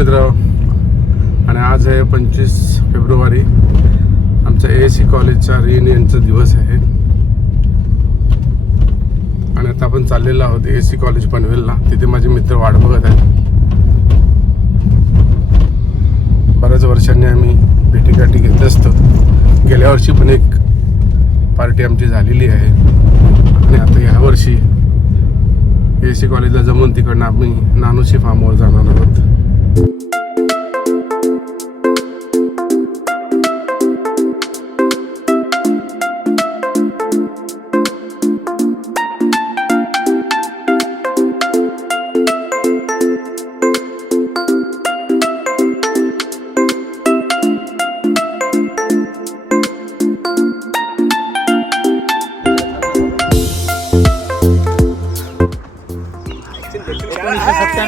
मित्र. आणि आज आहे पंचवीस फेब्रुवारी. आमच्या ए सी कॉलेजचा रियुनियनचा दिवस आहे. आणि आता आपण चाललेलो आहोत ए सी कॉलेज पनवेलला. तिथे माझे मित्र वाट बघत आहेत. बऱ्याच वर्षांनी आम्ही भेटीगाठी घेत असतो. गेल्या वर्षी पण एक पार्टी आमची झालेली आहे. आणि आता यावर्षी ए सी कॉलेजला जमून तिकडनं आम्ही नानोशी फार्मवर जाणार आहोत.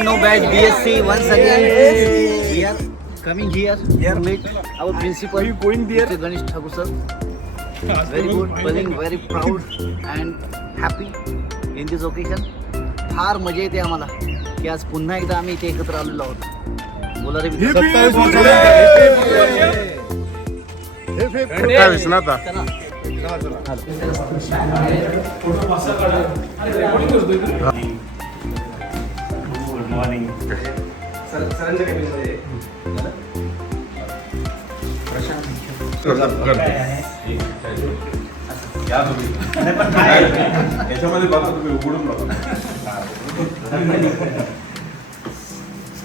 एकोणीसशे सत्त्याण्णव batch B S C once again we are coming here meet our principal Ganesh Thakur sir very good feeling very proud and happy in this occasion फार मजा येते आम्हाला की आज पुन्हा एकदा आम्ही इथे एकत्र आलेलो आहोत. बोला रे मित्र. सत्तावीस ना आता. चला. मॉर्निंग याच्यामध्ये बघा तुम्ही उघडून बघा.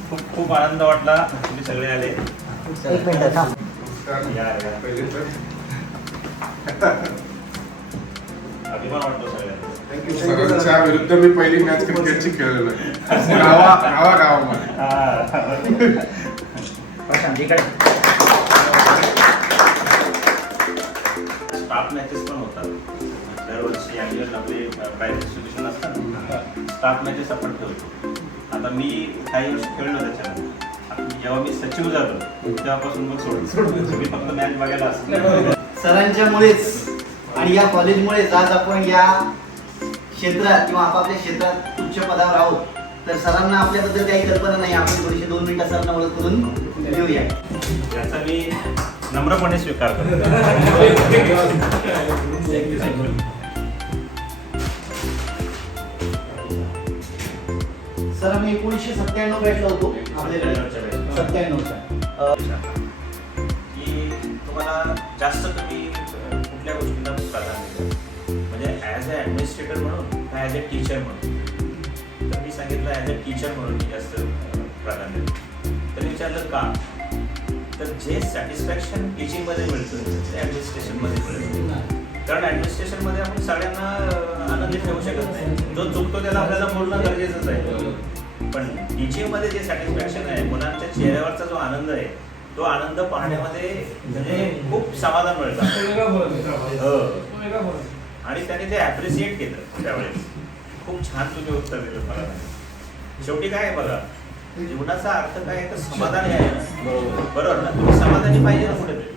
खूप खूप आनंद वाटला. तुम्ही सगळे आले. एक मिनिट थांब. या, या. अभिमान वाटतो सगळ्यांना. सरांच्या विरुद्ध मी पहिली मॅच क्रिकेटची खेळलेलो आहे. गावा गावा गावामध्ये. प्रशांत इकडे. स्टाफ मॅचेस पण होतात. दरवर्षी अॅन्युअल आपले प्रायव्हेट इन्स्टिट्यूशन असतात. स्टाफ मॅचेस आपण ठेवतो. आता मी काही वर्ष खेळलो आता जेव्हा मी सचिव झालो तेव्हापासून मग सोडून मी फक्त मॅच बघायला असतो. सरांच्यामुळेच आणि या कॉलेजमुळेच आज आपण या क्षेत्रात किंवा आपापल्या क्षेत्रात उच्च पदावर आहोत तर सरांना आपल्याबद्दल काही कल्पना नाही. आपण थोडीशी दोन मिनिटं सरांना ओळख करून घेऊया याचा मी नम्रपणे स्वीकार करतो. सर आम्ही एकोणीसशे सत्त्याण्णव बॅचला होतो. आपल्याकडे सत्त्याण्णवच्या. की तुम्हाला जास्त तुम्ही ॲडमिनिस्ट्रेटर म्हणून का ॲज अ टीचर म्हणून. तर मी सांगितलं ॲज अ टीचर म्हणून मी जास्त प्राधान्य. तर विचारलं का? तर जे सॅटिस्फॅक्शन टीचिंगमध्ये मिळतं ते ॲडमिनिस्ट्रेशनमध्ये मिळतं. कारण ॲडमिनिस्ट्रेशनमध्ये आपण सगळ्यांना आनंदी ठेवू शकत नाही. जो चुकतो त्याला आपल्याला बोलणं गरजेचंच आहे. पण टीचिंगमध्ये जे सॅटिस्फॅक्शन आहे मुलांच्या चेहऱ्यावरचा जो आनंद आहे तो आनंद पाहण्यामध्ये म्हणजे खूप समाधान मिळतं. आणि त्याने ते ॲप्रिसिएट केलं त्यावेळेस. खूप छान तुम्ही उत्तर दिलं मला. शेवटी काय आहे बघा जीवनाचा अर्थ काय आहे तर समाधानी आहे ना? बरोबर. ना? तुम्ही समाधानी पाहिजे ना कुठेतरी.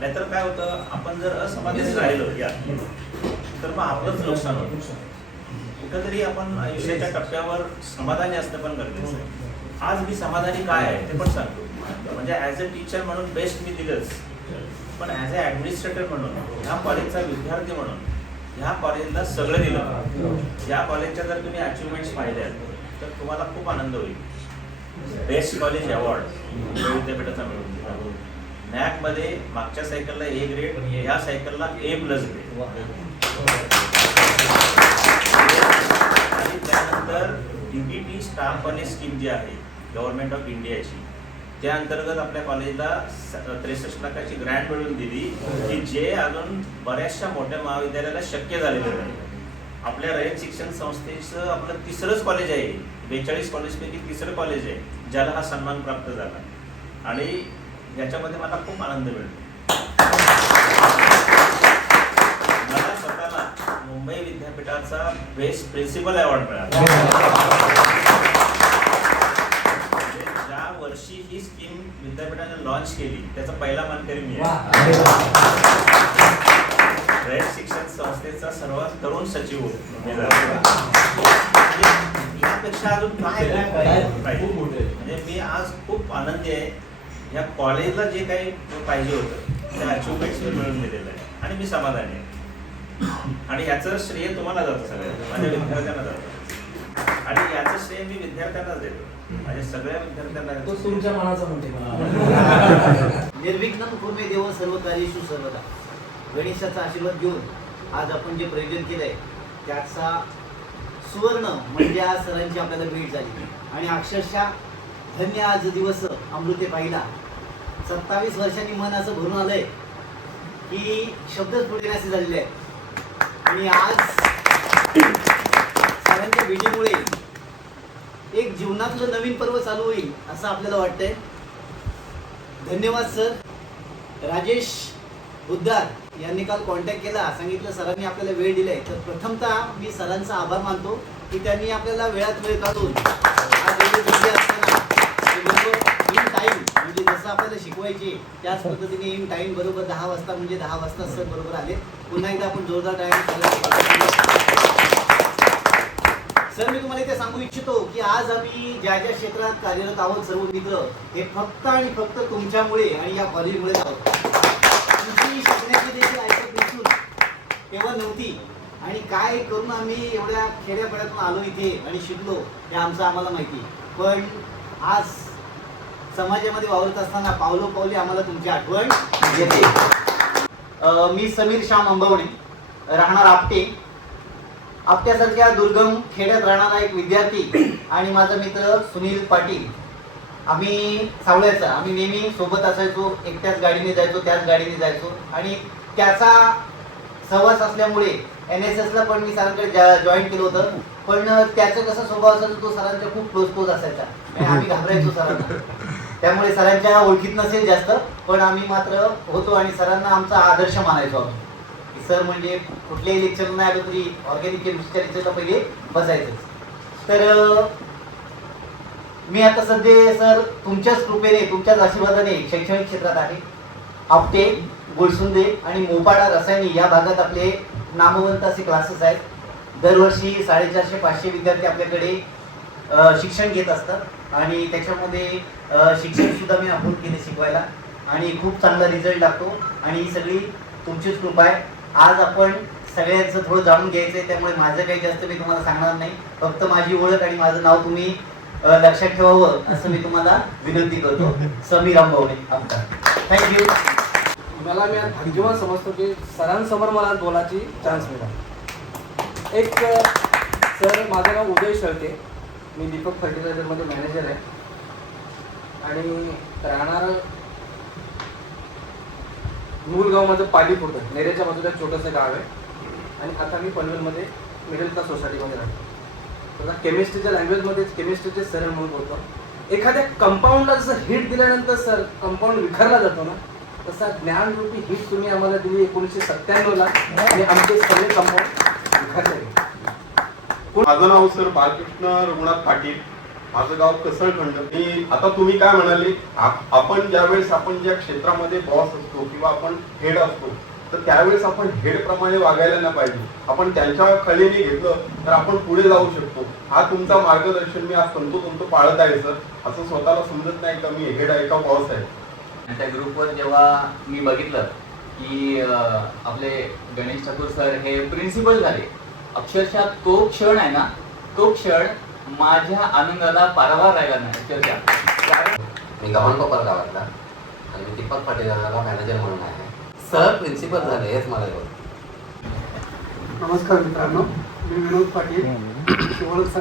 नाहीतर काय होतं आपण जर असमाधानी राहिलो या तर मग आपलंच नुकसान होतं. कुठेतरी आपण आयुष्याच्या टप्प्यावर समाधानी असणं पण गरजेचं आहे. आज मी समाधानी काय आहे ते पण सांगतो. म्हणजे ॲज अ टीचर म्हणून बेस्ट मी दिलंच. पण ॲज अ ॲडमिनिस्ट्रेटर म्हणून ह्या कॉलेजचा विद्यार्थी म्हणून ह्या कॉलेजला सगळं दिलं. या कॉलेजच्या जर तुम्ही अचिव्हमेंट्स पाहिल्या तर तुम्हाला खूप आनंद होईल. बेस्ट कॉलेज अवॉर्ड विद्यापीठाचा मिळून दिला. नॅकमध्ये मागच्या सायकलला ए ग्रेड या सायकलला ए प्लस ग्रेड आणि त्यानंतर डीबीटी स्टाफ आणि स्कीम जी आहे गव्हर्नमेंट ऑफ इंडियाची त्या अंतर्गत आपल्या कॉलेजला त्रेसष्ट लाखाची ग्रँट मिळवून दिली की जे अजून बऱ्याचशा मोठ्या महाविद्यालयाला शक्य झालेलं नाही. आपल्या रयत शिक्षण संस्थेचं आपलं तिसरंच कॉलेज आहे. बेचाळीस कॉलेजपैकी तिसरं कॉलेज आहे ज्याला हा सन्मान प्राप्त झाला. आणि याच्यामध्ये मला खूप आनंद मिळतो. मला स्वतःला मुंबई विद्यापीठाचा बेस्ट प्रिन्सिपल अवॉर्ड मिळाला. वर्षी ही स्कीम विद्यापीठाने लॉन्च केली. त्याचा पहिला मानकरी मी आहे. रयत शिक्षण संस्थेचा सर्वात तरुण सचिव यापेक्षा अजून काय काय पाहिजे. म्हणजे मी आज खूप आनंदी आहे. या कॉलेजला जे काही पाहिजे होतं ते अचिव्हमेंट्स मी मिळवून दिलेलं आहे. आणि मी समाधानी आहे. आणि याचं श्रेय तुम्हाला जातं सगळ्यांना. माझ्या विद्यार्थ्यांना जातं. आणि याचं श्रेय मी विद्यार्थ्यांनाच देतो. माझ्या सगळ्या विद्यार्थ्यांना तो देतो. तुमच्या मनाचा म्हणते निर्विघ्न देव सर्व कार्येषु सर्वदा. गणेशाचा आशीर्वाद घेऊन आज आपण जे प्रयोजन केलंय त्याचा सुवर्ण म्हणजे आज सरांची आपल्याला भेट झाली. आणि अक्षरशः धन्य आज दिवस अमृते पाहिला. सत्तावीस वर्षांनी मन असं भरून आलंय की शब्दच पुढे असे झालेले आहेत. आणि आज सरांच्या भेटीमुळे एक जीवनातलं नवीन पर्व चालू होईल असं आपल्याला वाटतंय. धन्यवाद सर. राजेश बुद्धार यांनी काल कॉन्टॅक्ट केला सांगितलं सरांनी आपल्याला वेळ दिलाय. तर प्रथमतः मी सरांचा आभार मानतो की त्यांनी आपल्याला वेळात वेळ काढून इन टाईम म्हणजे जसं आपल्याला शिकवायचे त्याच पद्धतीने इन टाईम बरोबर दहा वाजता म्हणजे दहा वाजता सर बरोबर आले. पुन्हा एकदा आपण जोरदार टाईम सर मी तुम्हाला इथे सांगू इच्छितो की आज आम्ही ज्या ज्या क्षेत्रात कार्यरत आहोत सर्व मित्र हे फक्त आणि फक्त तुमच्यामुळे आणि या कॉलेजमुळे आहोत. तुमची शिकण्याची देखील ऐकत नसून तेव्हा नव्हती. आणि काय करून आम्ही एवढ्या खेड्यापाड्यातून आलो इथे आणि शिकलो हे आमचं आम्हाला माहिती. पण आज समाजामध्ये वावरत असताना पावलो पावली आम्हाला तुमची आठवण येते. मी समीर श्याम अंबवणे राहणार आपटे. आपल्यासारख्या दुर्गम खेड्यात राहणारा एक विद्यार्थी आणि माझा मित्र सुनील पाटील. आम्ही सावळ्याचा आम्ही नेहमी सोबत असायचो एकट्याच गाडीने जायचो त्याच गाडीने जायचो. आणि त्याचा सहवास असल्यामुळे एन एस एसला पण मी सरांकडे जॉईन केलं होतं. पण त्याचं कसं स्वभाव असायचा तो सरांच्या खूप क्लोज क्लोज असायचा. आणि आम्ही घाबरायचो सरांना. त्यामुळे सरांच्या ओळखीत नसेल जास्त पण आम्ही मात्र होतो आणि सरांना आमचा आदर्श मानायचो आम्ही. सर म्हणजे कुठल्याही लेक्चर नाही आलं तरी ऑर्गॅनिक केमिस्ट्रीच्या लेक्चरला पहिले बसायचं तर मी आता सध्या सर तुमच्याच कृपेने तुमच्याच आशीर्वादाने शैक्षणिक क्षेत्रात आहे. आपटे गुळसुंदे आणि मोपाडा रसायनी या भागात आपले नामवंत असे क्लासेस आहेत. दरवर्षी साडेचारशे पाचशे विद्यार्थी आपल्याकडे शिक्षण घेत असतात. आणि त्याच्यामध्ये शिक्षण सुद्धा मी अप्रूव्ह केले शिकवायला. आणि खूप चांगला रिझल्ट लागतो. आणि ही सगळी तुमचीच कृपा आहे. आज आपण सगळ्यांचं थोडं जाणून घ्यायचं आहे त्यामुळे माझं काही जास्त मी तुम्हाला सांगणार नाही. फक्त माझी ओळख आणि माझं नाव तुम्ही लक्षात ठेवावं असं मी तुम्हाला विनंती करतो. समीर अंबवणे आमचा थँक्यू मला मी आज भाग्यवान समजतो की सरांसमोर मला बोलायची चान्स मिळाला. एक सर माझं नाव उदय शळके. मी दीपक फर्टिलायझरमध्ये मॅनेजर आहे. आणि राहणार मूलगाव माझं पाली पुरतं. नेरेच्या बाजूला एक छोटंसं गाव आहे. आणि आता मी पनवेलमध्ये मिडल क्लास सोसायटीमध्ये राहतो. आता केमिस्ट्रीच्या लँग्वेजमध्येच केमिस्ट्रीचे सर म्हणून बोलतो. एखाद्या कंपाऊंडला जसं हिट दिल्यानंतर सर कंपाऊंड विखरला जातो ना तसा ज्ञानरूपी हिट तुम्ही आम्हाला दिली एकोणीसशे सत्त्याण्णवला आणि आमचे सगळे कंपाऊंड विखरले माझं नाव सर बालकृष्ण रघुनाथ पाटील. माझं गाव कसळखंड. मी आता तुम्ही काय म्हणाले आपण ज्यावेळेस आपण ज्या क्षेत्रामध्ये बॉस असतो किंवा आपण हेड असतो तर त्यावेळेस आपण हेड प्रमाणे वागायला नाही पाहिजे. आपण त्यांच्या कलेने घेतलं तर आपण पुढे जाऊ शकतो. हा तुमचा मार्गदर्शन मी आज तंतोतंत पाळत आहे सर असं स्वतःला समजत नाही का मी हेड आहे का बॉस आहे. आणि त्या ग्रुपवर जेव्हा मी बघितलं की आपले गणेश ठाकूर सर हे प्रिन्सिपल झाले. अक्षरशः तो क्षण आहे ना तो क्षण माझ्या आनंदाला पारावार राहिला नाही. कारण मी गव्हाणकोपर गावातला. आणि मी दीपक पाटील यांना मॅनेजर म्हणून आहे. सर प्रिन्सिपल झाले हेच मला नमस्कार मित्रांनो. मी विनोद पाटील. ओळख.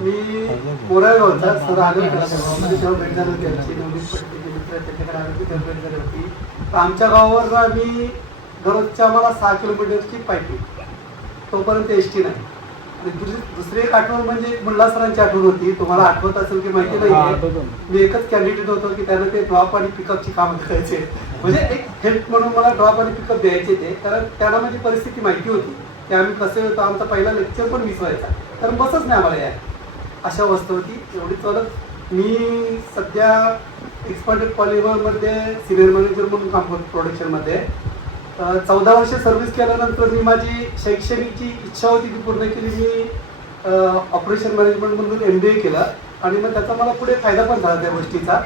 मी कोराळगावचा सर आदर करायचा तेव्हा. भेट झाली होती आमची. नवनीत पटकेचे मित्र त्याच्याकडे आले होते. तेव्हा भेट झाली होती. तर आमच्या गावावर आम्ही दररोजच्या आम्हाला सहा किलोमीटरची पायपी तोपर्यंत एस टी नाही. आणि दुसरी दुसरी एक आठवण म्हणजे मुल्ला सरांची आठवण होती. तुम्हाला आठवत असेल की माहिती नाही मी एकच कॅन्डिडेट होतो की त्यानं ते ड्रॉप आणि पिकअपची कामं करायचे. म्हणजे एक हेल्प म्हणून मला ड्रॉप आणि पिकअप द्यायचे ते. कारण त्यांना माझी परिस्थिती माहिती होती. की आम्ही कसे होतो आमचा पहिला लेक्चर पण मिस व्हायचा कारण बसच नाही आम्हाला यार अशा अवस्था होती. एवढी चालत मी सध्या एक्सपर्टेड पॉलिमरमध्ये सिनियर मॅनेजर म्हणून काम करतो प्रोडक्शनमध्ये चौदा वर्ष सर्व्हिस केल्यानंतर मी माझी शैक्षणिक जी इच्छा होती ती पूर्ण केली. मी ऑपरेशन मॅनेजमेंटमधून एम बी ए केलं आणि मग त्याचा मला पुढे फायदा पण झाला त्या गोष्टीचा.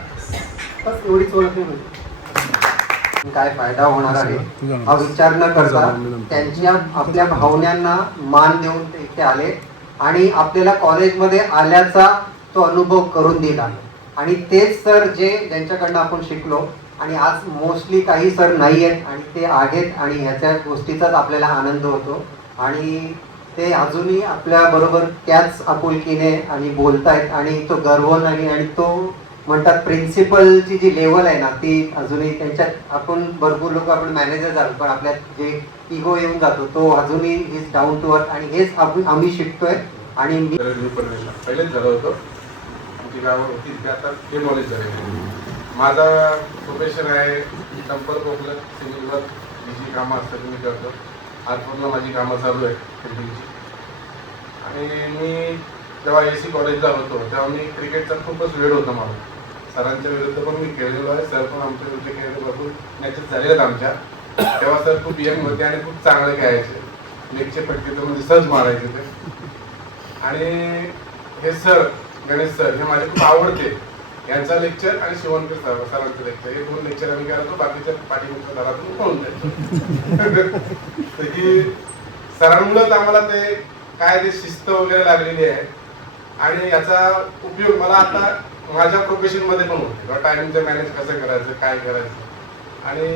बस एवढीच ओळख आहे माझी. काय फायदा होणार आहे? हा विचार न करता त्यांच्या आपल्या भावनांना मान देऊन ते इथे आले आणि आपल्याला कॉलेजमध्ये आल्याचा तो अनुभव करून दिला. आणि तेच सर जे ज्यांच्याकडनं आपण शिकलो आणि आज मोस्टली काही सर नाही आहेत आणि ते आहेत आणि ह्याच्या गोष्टीचाच आपल्याला आनंद होतो. आणि ते अजूनही आपल्याबरोबर त्याच आपुलकीने आणि बोलतायत आणि तो गर्व नाही आणि तो म्हणतात प्रिन्सिपलची जी लेवल आहे ना ती अजूनही त्यांच्यात आपण भरपूर लोक आपण मॅनेजर झालो पण आपल्यात जे इगो येऊन जातो तो अजूनही इज डाऊन टू अर्थ आणि हेच आपण आम्ही शिकतोय आणि मी पहिलेच झालं होतं. होती आता ते नॉलेज झाले माझा प्रोफेशन आहे संपर्क उपलब्ध सिव्हिलवर जी जी कामं असतात मी करतो. आजपर्यंत माझी कामं चालू आहेत बिल्डिंगची आणि मी जेव्हा ए सी कॉलेजला होतो तेव्हा मी क्रिकेटचा खूपच वेळ होता मला. सरांच्या विरुद्ध पण मी खेळलेलो आहे. सर पण आमच्या विरुद्ध खेळले भरपूर मॅचेस झालेत आहेत आमच्या. तेव्हा सर खूप यंग होते आणि खूप चांगले खेळायचे. लेगचे पटके तर म्हणजे सहज मारायचे ते. आणि हे सर गणेश सर हे माझे खूप आवडते. यांचा लेक्चर आणि शिवणकर सरांचं लेक्चर हे दोन लेक्चर आम्ही करायचो बाकीच्या पाठीमागच्या दारातून पळून जायचो तर ही सरांमुळेच आम्हाला ते काय ते शिस्त वगैरे लागलेली आहे. आणि याचा उपयोग मला आता माझ्या प्रोफेशनमध्ये पण होतो किंवा टायमिंगचं मॅनेज कसं करायचं काय करायचं. आणि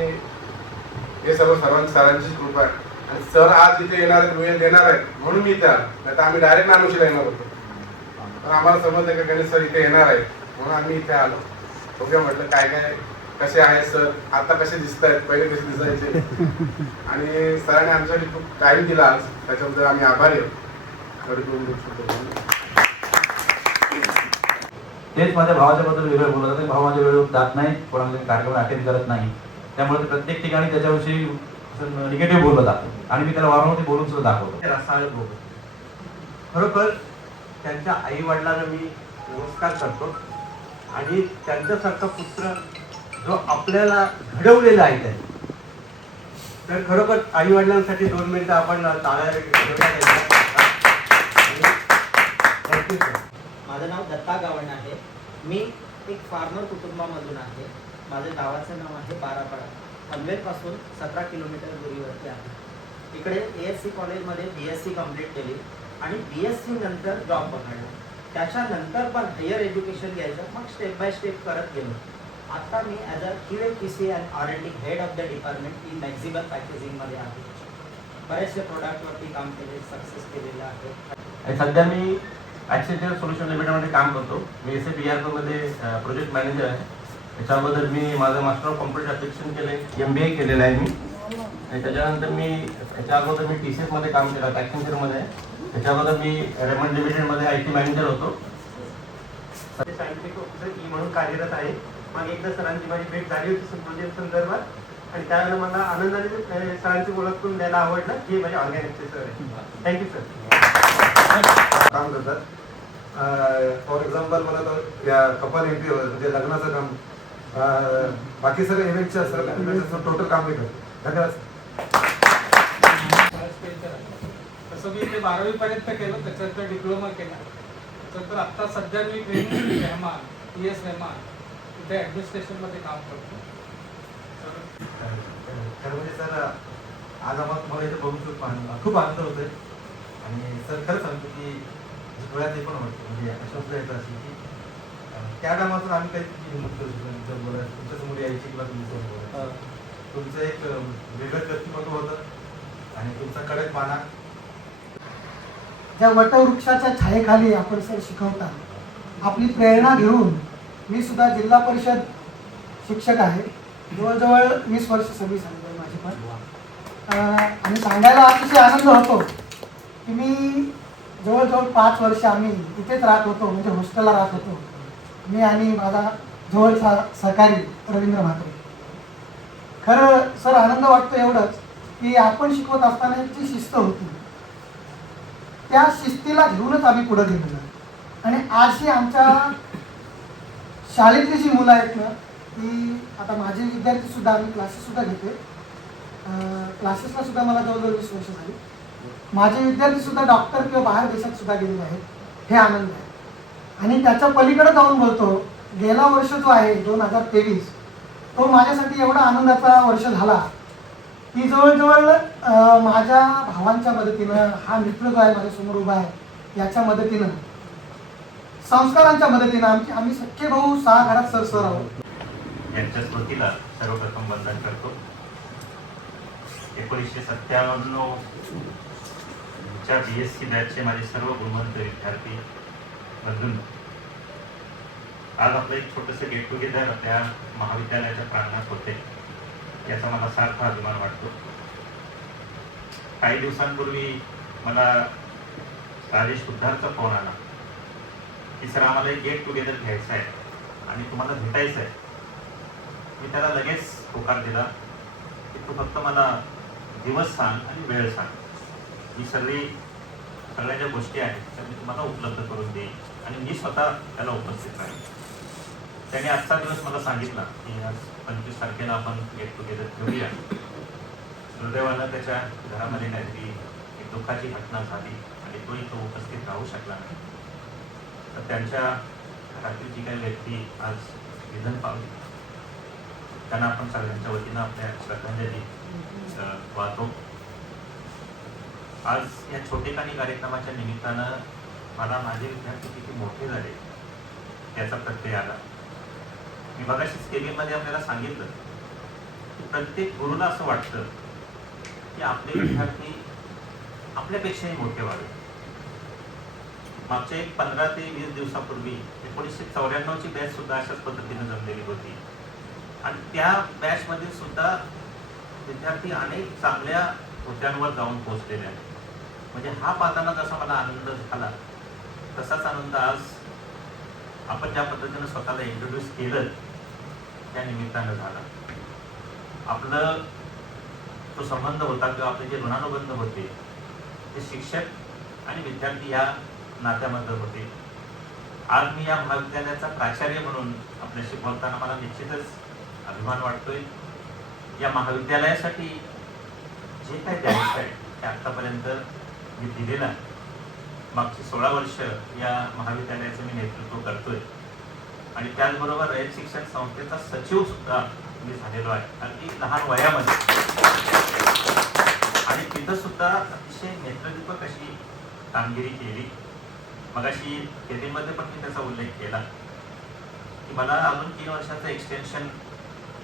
हे सर्व सर्वां सरांचीच कृपा आहे. आणि सर आज इथे येणार आहेत वेळ देणार आहेत म्हणून मी इथे आलो. नाही तर आम्ही डायरेक्ट नानुशीला येणार होतो. तर आम्हाला समजलं की गणेश सर इथे येणार आहे म्हणून आम्ही इथे आलो. बघूया म्हटलं काय काय कसे आहेत सर आता कसे दिसत आहेत पहिले कसे दिसायचे? आणि सरांनी आमच्यासाठी खूप टाईम दिला आज. त्याच्याबद्दल आम्ही आभारी आहोत. तेच माझ्या भावाच्या बद्दल वेगळं बोलत होते. भाऊ माझ्या वेळेवर जात नाही कोणामध्ये कार्यक्रम अटेंड करत नाही. त्यामुळे ते प्रत्येक ठिकाणी त्याच्याविषयी निगेटिव्ह बोलत होता. आणि मी त्याला वारंवार ते बोलून सुद्धा दाखवतो. रसाळ लोक. खरोखर त्यांच्या आई वडिलांना मी नमस्कार करतो. आणि त्यांच्यासारखा पुत्र जो आपल्याला घडवलेला आहे त्याने. तर खरोखर आई वडिलांसाठी दोन मिनिटं आपण थँक्यू सर माझं नाव दत्ता गावण आहे. मी एक फार्मर कुटुंबामधून आहे. माझं गावाचं नाव आहे बारापाडा. पनवेलपासून सतरा किलोमीटर दुरीवरती आहे. इकडे ए एस सी कॉलेजमध्ये बी एस सी कंप्लीट केली आणि बी एस सी नंतर जॉब पकडला. त्याच्यानंतर पण हायर एज्युकेशन घ्यायचं मग स्टेप बाय स्टेप करत गेलो. आता मी as a Q A P C and R N D head of the department in maximum पॅकेजिंगमध्ये आहे. बरेचसे प्रोडक्टवरती काम केले सक्सेस केलेलं आहे. सध्या मी ॲक्सेंचर सोल्युशन लिमिटेडमध्ये काम करतो. मी एस ए पी आरमध्ये प्रोजेक्ट मॅनेजर आहे. त्याच्याबद्दल मी माझं मास्टर ऑफ कॉम्प्युटर ॲप्लिकेशन केले एम बी ए केलेलं आहे मी. आणि त्याच्यानंतर मी याच्या अगोदर मी टी सी एसमध्ये काम केलं ॲक्सेंचरमध्ये मध्ये. अगोदर मी रेमंड लिमिटेडमध्ये आय टी मॅनेजर होतो. सायंटिफिक ऑफिसर ई म्हणून कार्यरत आहे. मग एकदा सरांची माझी भेट झाली होती प्रोजेक्ट संदर्भात. आणि त्यावेळेला मला आनंदाने सरांची ओळख करून द्यायला आवडलं. हे माझे ऑर्गॅनिकचे सर आहे थँक्यू सर काम करतात. फॉर एक्झाम्पल मला तर या कपल एंट्री म्हणजे लग्नाचं काम बाकी सगळं इव्हेंटचे असतात. टोटल काम नाही करत. धन्यवाद तसं मी ते बारावी पर्यंत केलं त्याच्यानंतर डिप्लोमा केला. त्याच्यानंतर आता सध्या मी training Rehman P S Rehman तिथे ॲडमिनिस्ट्रेशनमध्ये काम करतो. तर खरं म्हणजे सर आज आम्हाला मला इथे बघून खूप आनंद खूप आनंद होतोय. आणि सर खरं सांगतो की डोळ्यात हे पण वाटतं म्हणजे अशा येतं अशी की त्या टायमातून आम्ही काही हिंमत करू शकतो तुमच्या बोलायचं तुमच्यासमोर यायची किंवा तुमच्यासमोर बोलायचं तुमचं एक अं, वेगळंच व्यक्तिमत्व होतं. आणि तुमचा कडक माना ज्या वटवृक्षाच्या छायेखाली आपण सर शिकवता आपली प्रेरणा घेऊन मी सुद्धा जिल्हा परिषद शिक्षक आहे. जवळजवळ वीस वर्ष सर्व्हिस झालेली आहे माझी पण. आणि सांगायला अतिशय आनंद होतो की मी जवळजवळ पाच वर्ष आम्ही इथेच राहत होतो म्हणजे हॉस्टेलला राहत होतो. मी आणि माझा जवळचा सहकारी रवींद्र म्हात्रे. खरं सर आनंद वाटतो एवढंच की आपण शिकवत असताना जी शिस्त होती. त्या शिस्तीला घेऊनच आम्ही पुढे गेलेलो. आहे आणि अशी आमच्या शाळेतली जी मुलं आहेत ना ती आता माझे विद्यार्थी सुद्धा आम्ही क्लासेस सुद्धा घेते क्लासेसला सुद्धा मला जवळजवळ वीस वर्ष झाली. माझे विद्यार्थी सुद्धा डॉक्टर किंवा बाहेर देशात सुद्धा गेलेले आहेत. हे आनंद आहे. आणि त्याच्या पलीकडे जाऊन बोलतो गेला वर्ष जो आहे दोन हजार तेवीस तो माझ्यासाठी एवढा आनंदाचा वर्ष झाला. की जवळजवळ माझ्या भावांच्या मदतीनं हा मित्र जो आहे माझ्यासमोर उभा आहे याच्या मदतीनं संस्कारांच्या मदतीनं आमची आम्ही सख्खे भाऊ सहा घरात सरसर आहोत. यांच्या स्मृतीला सर्वप्रथम वंदन करतो. एकोणीसशे सत्त्याण्णव च्या बी एस सी बॅचचे माझे सर्व गुणवंत विद्यार्थी बंधून आज आपलं एक छोटंसं गेट टुगेदर आपल्या महाविद्यालयाच्या प्रांगणात होते याचा मला सार्थ अभिमान वाटतो. काही दिवसांपूर्वी मला राजेश उद्धारचा फोन आला. की सर आम्हाला एक गेट टुगेदर घ्यायचं आहे आणि तुम्हाला भेटायचं आहे. मी त्याला लगेच होकार दिला की तू फक्त मला दिवस सांग आणि वेळ सांग. ही सगळी सगळ्या ज्या गोष्टी आहेत त्या मी तुम्हाला उपलब्ध करून देईन आणि मी स्वतः त्याला उपस्थित राहील त्याने आजचा दिवस मला सांगितला. की आज पंचवीस तारखेला आपण गेट टुगेदर ठेवूया. दुर्दैवानं त्याच्या घरामध्ये काहीतरी एक दुःखाची घटना झाली आणि तोही तो उपस्थित राहू शकला नाही. तर त्यांच्या घरातील जी काही व्यक्ती आज निधन पावली त्यांना आपण सगळ्यांच्या वतीनं आपल्या श्रद्धांजली वाहतो. आज या छोटेखानी कार्यक्रमाच्या निमित्तानं मला माझे विद्यार्थी किती मोठे झाले त्याचा प्रत्यय आला. मी बघाशीच आपल्याला सांगितलं. की प्रत्येक गुरुला असं वाटतं की आपले विद्यार्थी आपल्यापेक्षाही मोठे व्हावे. मागच्या एक पंधरा ते वीस दिवसापूर्वी एकोणीसशे चौऱ्याण्णवची बॅच सुद्धा अशाच पद्धतीने जमलेली होती. आणि त्या बॅच मध्ये सुद्धा विद्यार्थी अनेक चांगल्या हुद्द्यांवर जाऊन पोहोचलेले आहेत. म्हणजे हा पाहताना जसा मला आनंद झाला तसाच आनंद आज आपण ज्या पद्धतीनं स्वतःला इंट्रोड्यूस केलं त्या निमित्तानं झाला. आपलं तो संबंध होता किंवा आपले जे ऋणानुबंध होते ते शिक्षक आणि विद्यार्थी या नात्यामध्ये होते. आज मी या महाविद्यालयाचा प्राचार्य म्हणून आपल्याशी बोलताना मला निश्चितच अभिमान वाटतोय. या महाविद्यालयासाठी जे काही द्यायचं आहे ते आतापर्यंत मी दिलेलं आहे. मागची सोळा वर्ष या महाविद्यालयाचं मी नेतृत्व करतोय. आणि त्याचबरोबर रयत शिक्षण संस्थेचा सचिव सुद्धा मी झालेलो आहे. अगदी लहान वयामध्ये. आणि तिथं सुद्धा अतिशय नेतृत्व कशी कामगिरी केली मगाशी केबीमध्ये पण मी त्याचा उल्लेख केला की मला अजून तीन वर्षाचं एक्सटेन्शन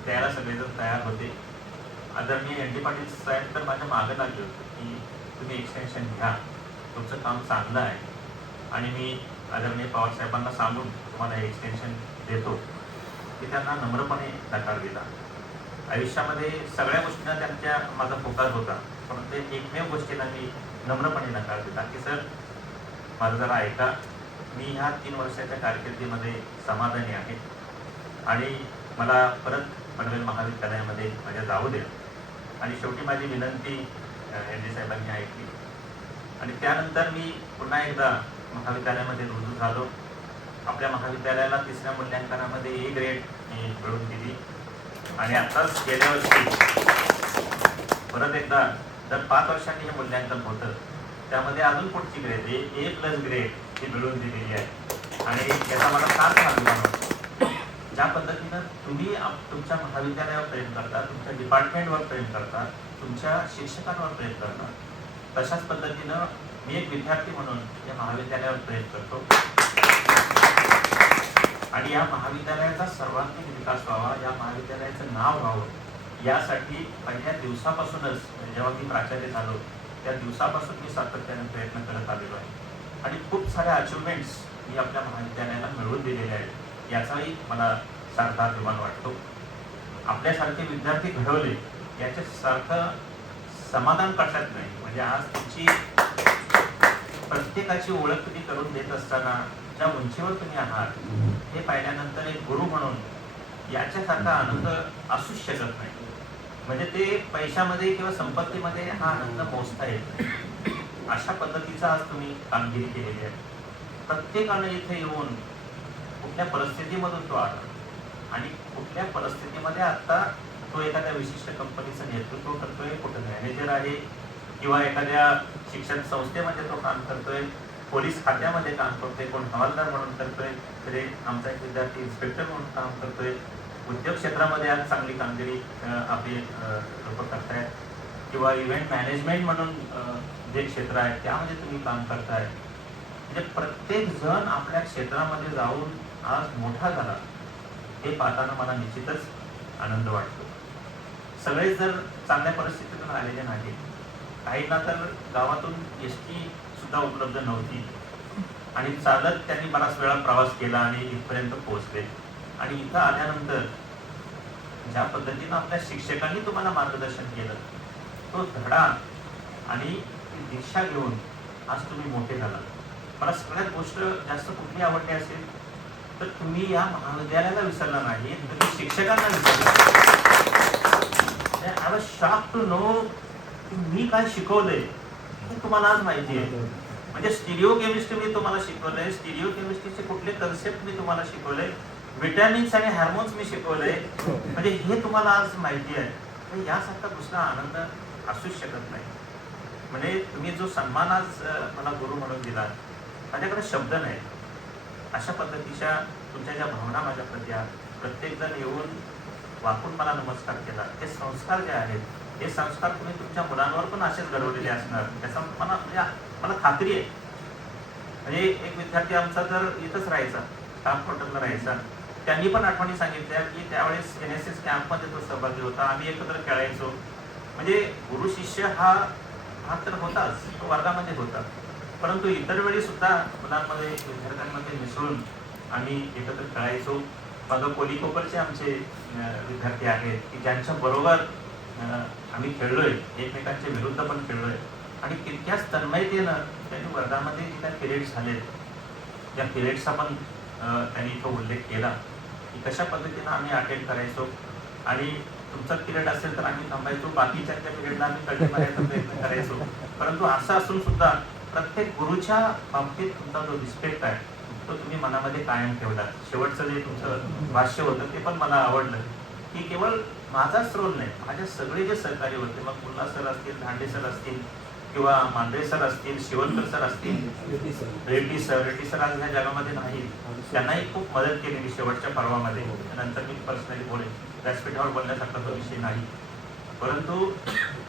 द्यायला सगळेजण तयार होते. आदरणीय एन डी पाटील साहेब तर माझ्या मागं लागले होते की तुम्ही एक्सटेन्शन घ्या. तुमचं काम चांगलं आहे. आणि मी आदरणीय पवारसाहेबांना सांगून तुम्हाला हे एक्सटेन्शन देतो. की त्यांना नम्रपणे नकार दिला. आयुष्यामध्ये सगळ्या गोष्टींना त्यांच्या माझा फोकस होता. परंतु एकमेव गोष्टीला मी नम्रपणे नकार दिला की सर माझं जरा ऐका. मी ह्या तीन वर्षाच्या कारकिर्दीमध्ये समाधानी आहे. आणि मला परत पनवेल महाविद्यालयामध्ये माझ्या जाऊ द्या. आणि शेवटी माझी विनंती एन डी साहेबांनी ऐकली. आणि त्यानंतर मी पुन्हा एकदा महाविद्यालयामध्ये रुजू झालो. आपल्या महाविद्यालयाला तिसऱ्या मूल्यांकनामध्ये ए ग्रेड मी मिळवून दिली. आणि आताच गेल्या वर्षी परत एकदा दर पाच वर्षांनी हे मूल्यांकन होतं. त्यामध्ये अजून पुढची grade A A plus grade ही मिळवून दिलेली आहे. आणि याचा मला फार अभिमान होतो ज्या पद्धतीनं तुम्ही तुमच्या महाविद्यालयावर प्रेम करता तुमच्या डिपार्टमेंटवर प्रेम करता तुमच्या शिक्षकांवर प्रेम करता तशाच पद्धतीनं मी एक विद्यार्थी म्हणून या महाविद्यालयावर प्रेम करतो. आणि या महाविद्यालयाचा सर्वांगीण विकास व्हावा या महाविद्यालयाचं नाव व्हावं यासाठी पहिल्या दिवसापासूनच म्हणजे जेव्हा मी प्राचार्य झालो त्या दिवसापासून मी सातत्याने प्रयत्न करत आलेलो आहे. आणि खूप साऱ्या अचिव्हमेंट्स मी आपल्या महाविद्यालयाला मिळवून दिलेले आहेत याचाही मला सारखा अभिमान वाटतो. आपल्यासारखे विद्यार्थी घडवले याच्यासारखं समाधान कशात नाही? म्हणजे आज तुमची प्रत्येकाची ओळख तुम्ही करून देत असताना ज्या उंचीवर तुम्ही आहात हे पाहिल्यानंतर एक गुरु म्हणून याच्यासारखा आनंद असूच शकत नाही. म्हणजे ते पैशामध्ये किंवा संपत्तीमध्ये हा आनंद मोजता येत नाही. अशा पद्धतीचा आज तुम्ही कामगिरी केलेली आहे. प्रत्येकानं इथे येऊन कुठल्या परिस्थितीमधून तो आला आणि कुठल्या परिस्थितीमध्ये आता तो एखाद्या विशिष्ट कंपनीचं नेतृत्व करतोय कुठं मॅनेजर आहे किंवा एखाद्या शिक्षण संस्थेमध्ये तो काम करतोय पोलीस खात्यामध्ये काम करतोय कोण हवालदार म्हणून करतोय तरी आमचा एक विद्यार्थी इन्स्पेक्टर म्हणून काम करतोय. उद्योग क्षेत्रामध्ये आज चांगली कामगिरी आपली लोक करतायत. किंवा इव्हेंट मॅनेजमेंट म्हणून जे क्षेत्र आहे त्यामध्ये तुम्ही काम करताय. म्हणजे प्रत्येक जण आपल्या क्षेत्रामध्ये जाऊन आज मोठा झाला. हे पाहताना मला निश्चितच आनंद वाटतो. सगळेच जर चांगल्या परिस्थितीतून आलेले नाही काहींना तर गावातून एस टी सुद्धा उपलब्ध नव्हती. आणि चालत त्यांनी बराच वेळा प्रवास केला आणि इथपर्यंत पोहोचले. आणि इथं आल्यानंतर ज्या पद्धतीनं आपल्या शिक्षकांनी तुम्हाला मार्गदर्शन केलं तो धडा आणि ती दीक्षा घेऊन आज तुम्ही मोठे झाला मला सगळ्यात गोष्ट जास्त कुठली आवडली असेल तर तुम्ही या महाविद्यालयाला विसरला नाही तुम्ही शिक्षकांना विसरला I was shock to know मी काय शिकवलंय हे तुम्हाला आज माहिती आहे. म्हणजे स्टिरिओ केमिस्ट्री मी तुम्हाला शिकवलंय स्टिरिओ केमिस्ट्रीचे कुठले कन्सेप्ट मी तुम्हाला शिकवलंय विटॅमिन्स आणि हार्मोन्स मी शिकवलंय. म्हणजे हे तुम्हाला आज माहिती आहे. यासारखा दुसरा आनंद असूच शकत नाही. म्हणजे तुम्ही जो सन्मान आज मला गुरु म्हणून दिला माझ्याकडे शब्द नाही. अशा पद्धतीच्या तुमच्या ज्या भावना माझ्या प्रत्येक जण येऊन वाकून मला नमस्कार केला. हे संस्कार जे आहेत हे संस्कार तुम्ही तुमच्या मुलांवर पण असेच घडवलेले असणार. त्याचा मला म्हणजे मला खात्री आहे. म्हणजे एक विद्यार्थी आमचा जर इथंच राहायचा काम क्वार्टरला राहायचा त्यांनी पण आठवणी सांगितल्या की त्यावेळेस एन एस एस कॅम्पमध्ये तो सहभागी होता. आम्ही एकत्र खेळायचो. म्हणजे गुरु शिष्य हा हा तर होताच तो वर्गामध्ये होता. परंतु इतर वेळी सुद्धा मुलांमध्ये विद्यार्थ्यांमध्ये मिसळून आम्ही एकत्र खेळायचो. मग कोलिकोपरचे आमचे विद्यार्थी आहेत की ज्यांच्या बरोबर आम्ही खेळलोय एकमेकांच्या विरुद्ध पण खेळलोय. आणि तितक्याच तन्मयतेनं त्यांनी वर्गामध्ये जे काही पिरियड्स झाले त्या पिरियड्सचा पण त्यांनी इथं उल्लेख केला की कशा पद्धतीनं आम्ही अटेंड करायचो. आणि तुमचा पिरियड असेल तर आम्ही थांबायचो बाकीच्या त्या पिरियडला आम्ही कळी मारायचा प्रयत्न करायचो. परंतु असं असून सुद्धा प्रत्येक गुरुच्या बाबतीत तुमचा जो रिस्पेक्ट आहे तो तुम्ही मनामध्ये कायम ठेवला शेवटचं जे तुमचं भाष्य होतं ते पण मला आवडलं. की केवळ माझाच रोल नाही माझे सगळे जे सहकारी होते मग मुल्ला सर असतील धांडे सर असतील किंवा मांढरे सर असतील शिवणकर सर असतील रेड्डी सर. रेड्डी सर आज ह्या जगामध्ये नाही त्यांनाही खूप मदत केली मी शेवटच्या पर्वामध्ये. नंतर मी पर्सनली बोलेन. व्यासपीठावर बोलण्यासारखा तो विषय नाही. परंतु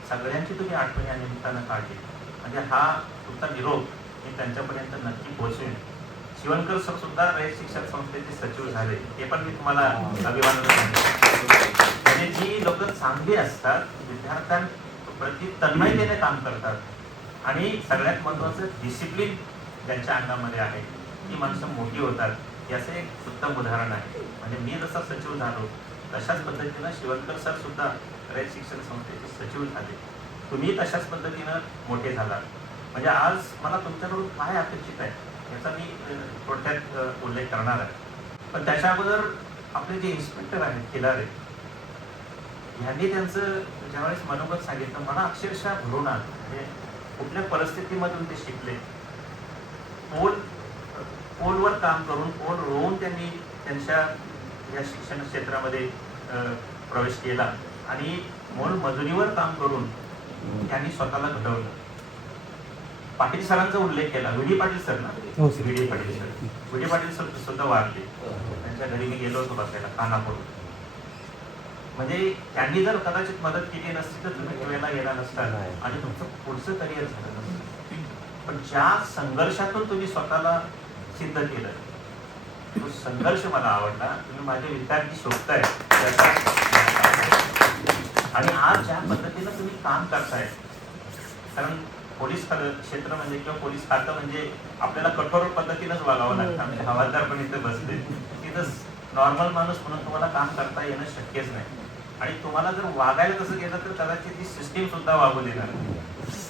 सगळ्यांची तुम्ही आठवण या निमित्तानं काढली. म्हणजे हा तुमचा निरोप मी त्यांच्यापर्यंत नक्की पोहोचवेन. शिवणकर सर सुद्धा रयत शिक्षण संस्थेचे सचिव झाले. हे पण मी तुम्हाला अभिवादन म्हणजे जी लोक चांगली असतात विद्यार्थ्यांप्रती तन्मयतेने काम करतात. आणि सगळ्यात महत्वाचं डिसिप्लिन त्यांच्या अंगामध्ये आहे. ती माणसं मोठी होतात. याचं एक उत्तम उदाहरण आहे. म्हणजे मी जसा सचिव झालो तशाच पद्धतीनं शिवणकर सर सुद्धा रयत शिक्षण संस्थेचे सचिव झाले. तुम्ही तशाच पद्धतीनं मोठे झालात. म्हणजे आज मला तुमच्याकडून काय अपेक्षित आहे? याचा मी थोडक्यात उल्लेख करणार आहे. पण त्याच्या अगोदर आपले जे इन्स्पेक्टर आहेत खिलारे ह्यांनी त्यांचं ज्यावेळेस मनोगत सांगितलं मला अक्षरशः भरून आलं. म्हणजे कुठल्या परिस्थितीमधून ते शिकले? पोल पोलवर काम करून पोल रोवून त्यांनी त्यांच्या या शिक्षण क्षेत्रामध्ये प्रवेश केला. आणि मोल मजुरीवर काम करून त्यांनी स्वतःला घडवलं. पाटील सरांचा उल्लेख केला. विडी पाटील सर ना? विडी पाटील सर. विडी पाटील सर सुद्धा वारले. त्यांच्या घरी मी गेलो होतो बसायला कानापूर म्हणजे त्यांनी जर कदाचित मदत केली नसती तर तुम्ही वेळेला गेला नसता? आणि तुमचं पुढचं करिअर झालं नसतं. पण ज्या संघर्षातून तुम्ही स्वतःला सिद्ध केलं तो संघर्ष मला आवडला. तुम्ही माझे विद्यार्थी शोधताय. आणि आज ज्या पद्धतीनं तुम्ही काम करताय कारण पोलीस क्षेत्र म्हणजे किंवा पोलीस खातं म्हणजे आपल्याला कठोर पद्धतीनंच वागावं लागतं. म्हणजे हवालदार पण इथे बसले. तिथं नॉर्मल माणूस म्हणून तुम्हाला काम करता येणं शक्यच नाही. आणि तुम्हाला जर वागायला कसं गेलं तर कदाचित ती सिस्टीम सुद्धा वागू देणार.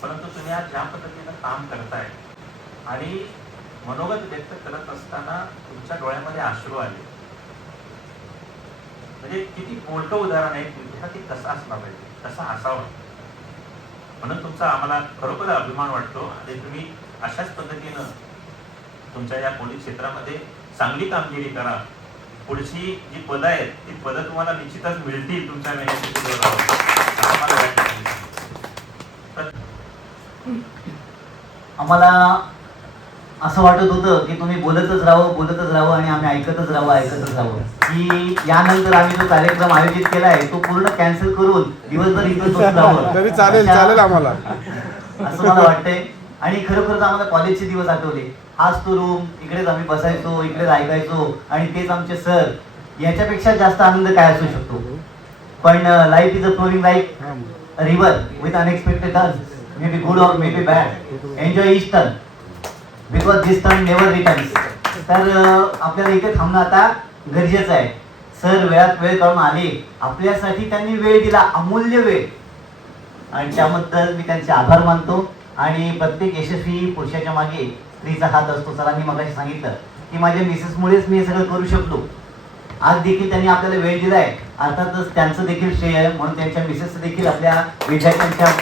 परंतु तुम्ही आज ज्या पद्धतीनं काम करताय आणि मनोगत व्यक्त करत असताना तुमच्या डोळ्यामध्ये अश्रू आले. म्हणजे किती बोलकं उदाहरण आहे. विद्यार्थी कसा असला पाहिजे कसा असावा? म्हणून तुमचा आम्हाला खरोखर अभिमान वाटतो आणि तुम्ही अशाच पद्धतीनं तुमच्या या पोलीस क्षेत्रामध्ये चांगली कामगिरी करा. पुढची जी पदं आहेत ती पदं तुम्हाला निश्चितच मिळतील तुमच्या मेहनतीतून आम्हाला असं वाटत होतं की तुम्ही बोलतच राहावं बोलतच राहावं आणि आम्ही ऐकतच राहावं ऐकतच राहावं की यानंतर आम्ही जो कार्यक्रम आयोजित केला आहे तो पूर्ण कॅन्सल करून दिवसभर तरी चालेल चालेल आम्हाला. असं मला वाटतंय. आणि खरोखरच आम्हाला कॉलेजचे दिवस आठवले. हाच तो रूम इकडेच आम्ही बसायचो इकडेच ऐकायचो आणि तेच आमचे सर याच्यापेक्षा जास्त आनंद काय असू शकतो? पण life is a flowing like river with unexpected turns may be good or may be bad enjoy each turn because this turn never returns तर आपल्याला इथे थांबणं आता गरजेचं आहे. सर वेळात वेळ काढून आले. आपल्यासाठी त्यांनी वेळ दिला अमूल्य वेळ. आणि त्याबद्दल मी त्यांचे आभार मानतो. आणि प्रत्येक यशस्वी पुरुषाच्या मागे स्त्रीचा हात असतो. सरांनी मगाशी सांगितलं की माझ्या मिसेसमुळेच मी हे सगळं करू शकलो. आज देखील त्यांनी आपल्याला वेळ दिलाय. अर्थातच त्यांचं देखील श्रेय आहे. म्हणून त्यांच्या मिसेस देखील आपल्या विद्यार्थ्यांच्या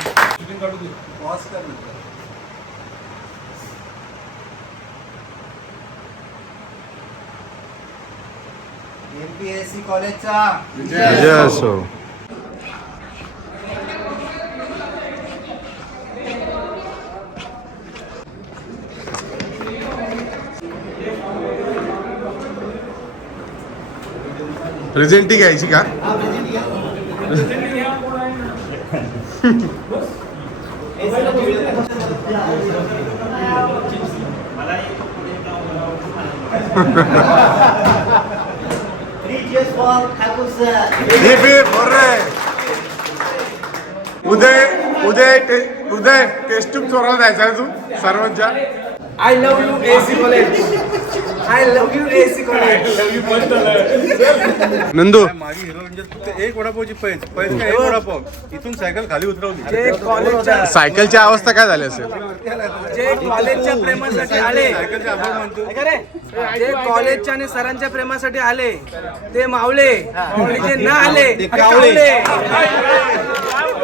एमपीएससी कॉलेजचा. विजय असो. प्रेझेंटी घ्यायची का? Cheers for sir. बरे उदय उदय टे- उदय टेस्ट ट्यूब चोराला जायचा आहे तू सर्वांच्या. I love you AC college I love you AC college Nandu. मागे हिरो म्हणजे एक वडापावची पैज पैज काय एक वडापाव. इथून सायकल खाली उतरवली. कॉलेजच्या सायकलची अवस्था काय झाली असेल? जे कॉलेजच्या प्रेमासाठी आले. जे कॉलेजच्या आणि सरांच्या प्रेमासाठी आले. ते मावले. आणि जे न आले ते कावले.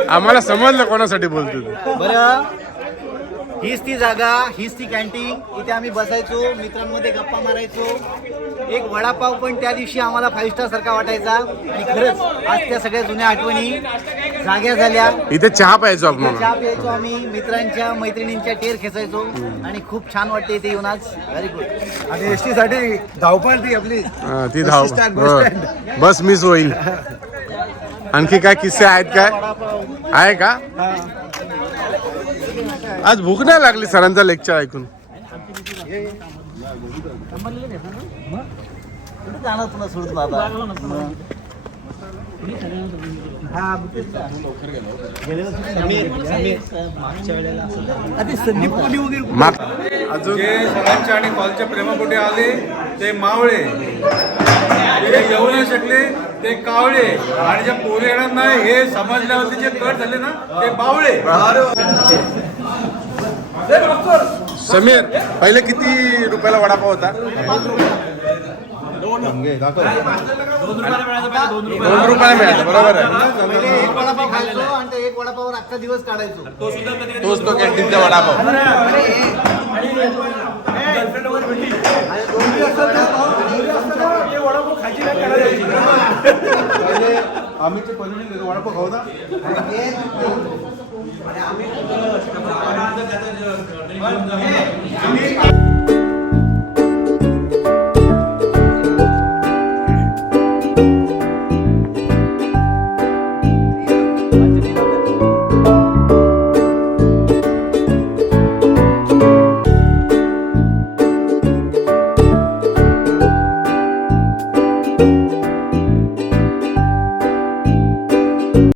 आम्हाला समजलं कोणासाठी बोलतो. बरं. हीच ती जागा हीच ती कॅन्टीन इथे आम्ही बसायचो मित्रांमध्ये गप्पा मारायचो. एक वडापाव पण त्या दिवशी आम्हाला फाईव्ह स्टार सारखा वाटायचा. आणि खरंच आज त्या सगळ्या जुन्या आठवणी जाग्या झाल्या. इथे चहा प्यायचो आपण चहा प्यायचो आम्ही. मित्रांच्या मैत्रिणींच्या टेर खेचायचो. आणि खूप छान वाटते इथे येऊन आज. व्हेरी गुड आणि एस टी साठी धावपळ ती आपली. ती धाव. बस मिस होईल. आणखी काय किस्से आहेत काय? आहे का? आज भूक नाही लागली सरांचा लेक्चर ऐकून. जाणार तुला सोडून बाबा मग. माग अजून जे सरांच्या आणि कॉलच्या प्रेमापोटी आले ते मावळे. जे येऊ नाही शकले ते कावळे. आणि ज्या पोरी येणार नाही हे समजल्यावरती जे कट झाले ना ते बावळे. समीर पहिले किती रुपयाला वडापाव होता? दोन रुपयाला मिळाला बरोबर आहे. एक वडापाव खायचो आणि त्या एक वडापावर अख्खा दिवस काढायचो तोच तो कॅन्टीनचा वडापाव. आम्ही ते पहिले वडापाव खाऊ ना. आणि